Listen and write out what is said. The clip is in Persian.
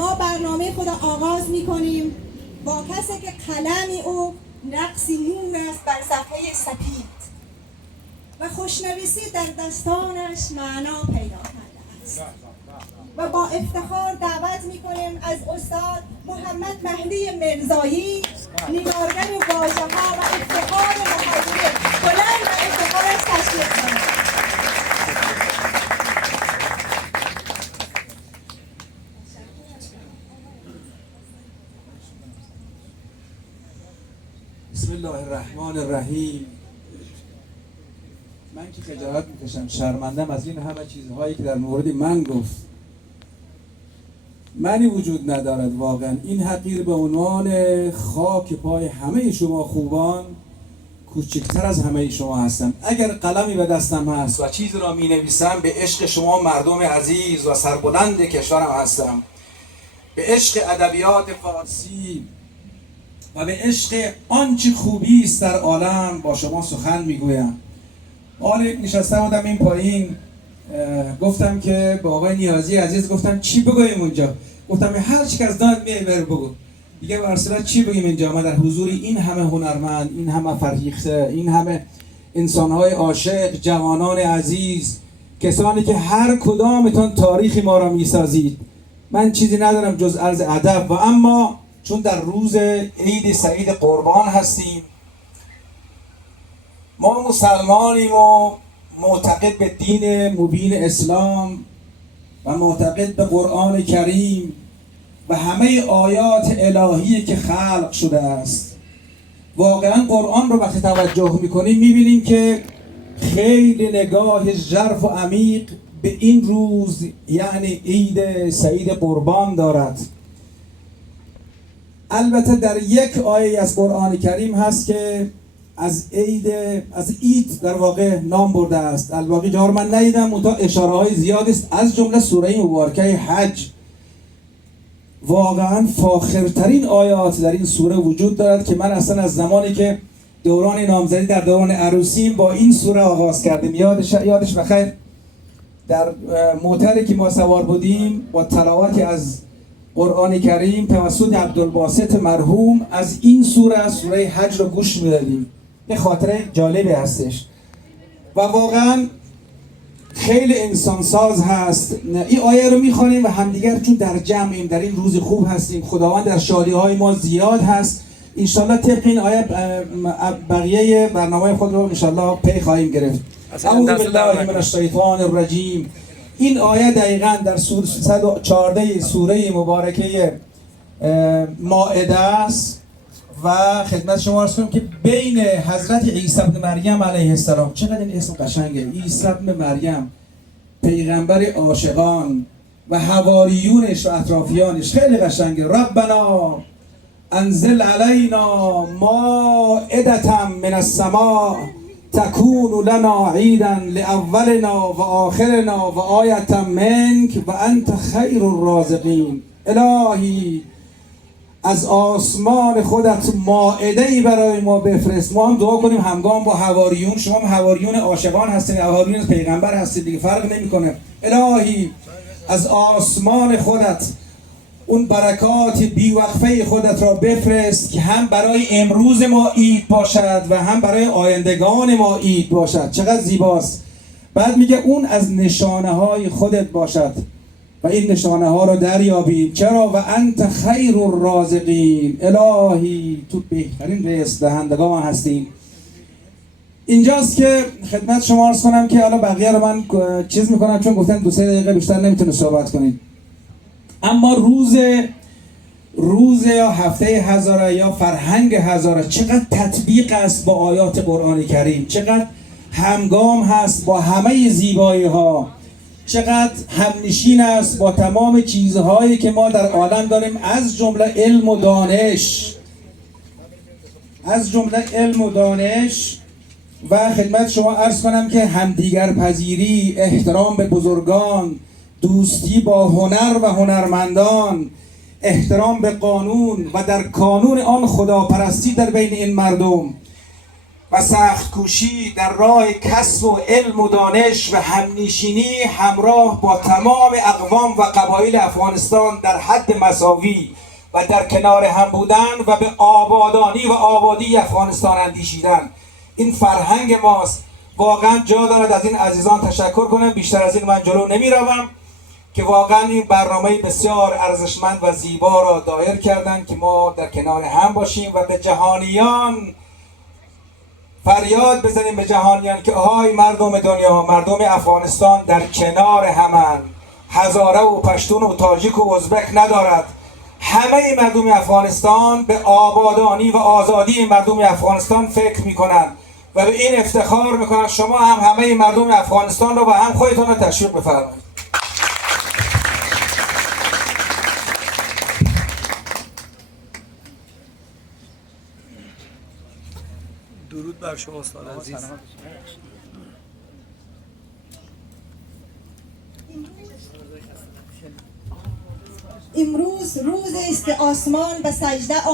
ما برنامه خود آغاز می‌کنیم با کسی که قلمی او نقصی نور است بر صفحه سپید و خوشنویسی در دستانش معنا پیدا کرده است و با افتخار دعوت می‌کنیم از استاد محمد مهدی مرزایی، نگارگر واژه‌ها و افتخار محاضره بلند و افتخارش تشریف کنند. بسم الله الرحمن الرحیم. من که خجالت میکشم، شرمندم از این همه چیزهایی که در مورد من گفت. منی وجود ندارد واقعا. این حقیر به عنوان خاک پای همه شما خوبان کوچکتر از همه شما هستم. اگر قلمی به دستم هست و چیزی را می نویسم به عشق شما مردم عزیز و سربلند کشورم هستم، به عشق ادبیات فارسی و به عشق آنچه خوبی است در عالم با شما سخن میگویم. حالا نشسته بودم این پایین، گفتم که با آقای نیازی عزیز گفتم چی بگویم اونجا؟ گفتم هر چی که از داد میبره بگو. دیگه برسلا چی بگیم اینجا؟ ما در حضور این همه هنرمند، این همه فرهیخته، این همه انسانهای عاشق، جوانان عزیز، کسانی که هر کدامتون تاریخی ما را میسازید. من چیزی ندارم جز عرض ادب. و اما چون در روز عید سعید قربان هستیم، ما مسلمانیم و معتقد به دین مبین اسلام و معتقد به قرآن کریم و همه آیات الهی که خلق شده است. واقعا قرآن رو وقتی توجه میکنیم میبینیم که خیلی نگاه ژرف و عمیق به این روز یعنی عید سعید قربان دارد. البته در یک آیه از قرآن کریم هست که از عید در واقع نام برده است. الباقی جا رو من ندیدم، منتها اشاره های زیاد است، از جمله سوره مبارکه حج. واقعا فاخرترین آیات در این سوره وجود دارد که من اصلا از زمانی که دوران نامزدی در دوران عروسیم با این سوره آغاز کردیم. یادش بخیر در موتری که ما سوار بودیم با تلاوت از قرآن کریم توسط عبدالباسط مرحوم از این سوره حج رو گوش میدادیم. یه خاطره جالبی هستش و واقعا خیلی انسانساز هست. این آیه رو میخوانیم و همدیگر چون در جمعیم، در این روز خوب هستیم، خداوند در شادی های ما زیاد هست. انشالله طبق این آیه بقیه برنامه خود رو انشالله پی خواهیم گرفت. اعوذ بالله من الشیطان الرجیم. این آیه دقیقاً در 114 سوره مبارکه مائده است و خدمت شما عرض کنم که بین حضرت عیسی ابن مریم علیه السلام، چقدر این اسم قشنگه، عیسی ابن مریم پیغمبر عاشقان و حواریونش و اطرافیانش، خیلی قشنگه. ربنا انزل علینا مائدة من السماء تكون لنا عیدا لاولنا و آخرنا و آیة منک و انت خیر الرازقین. الهی از آسمان خودت مائده‌ای برای ما بفرست. ما هم دعا کنیم همگام با حواریون. شما هم حواریون عاشقان هستید، حواریون پیغمبر هستید دیگه، فرق نمیکنه. الهی از آسمان خودت اون برکات بیوقفه خودت را بفرست که هم برای امروز ما عید باشد و هم برای آیندگان ما عید باشد. چقدر زیباست. بعد میگه اون از نشانه های خودت باشد و این نشانه ها رو دریابیم. چرا؟ و انت خیر الرازقین. الهی تو بهترین رزق دهندگان هستیم. اینجاست که خدمت شما عرض کنم که حالا بقیه رو من چیز میکنم چون گفتن 2-3 دقیقه بیشتر نمیتونه صحبت کنیم. اما روز یا هفته هزاره یا فرهنگ هزاره چقدر تطبیق است با آیات قرآن کریم، چقدر همگام هست با همه زیبایی ها، چقدر همنشین است با تمام چیزهایی که ما در عالم داریم، از جمله علم و دانش و خدمت شما عرض کنم که همدیگر پذیری، احترام به بزرگان، دوستی با هنر و هنرمندان، احترام به قانون و در کانون آن خداپرستی در بین این مردم. و سخت کوشی در راه کسب و علم و دانش و همنشینی همراه با تمام اقوام و قبایل افغانستان در حد مساوی و در کنار هم بودن و به آبادانی و آبادی افغانستان اندیشیدن. این فرهنگ ماست. واقعا جا دارد از این عزیزان تشکر کنم. بیشتر از این من جلو نمی روم که واقعا این برنامه بسیار ارزشمند و زیبا را دایر کردن که ما در کنار هم باشیم و به جهانیان فریاد بزنیم، به جهانیان که آهای مردم دنیا، مردم افغانستان در کنار همن، هزاره و پشتون و تاجیک و ازبک ندارد. همه مردم افغانستان به آبادانی و آزادی مردم افغانستان فکر میکنن و به این افتخار میکنن. شما هم همه مردم افغانستان رو و هم خودتون رو تشویق بفرمایید. درود بر شما استاد عزیز. امروز روزی است که آسمان به سجده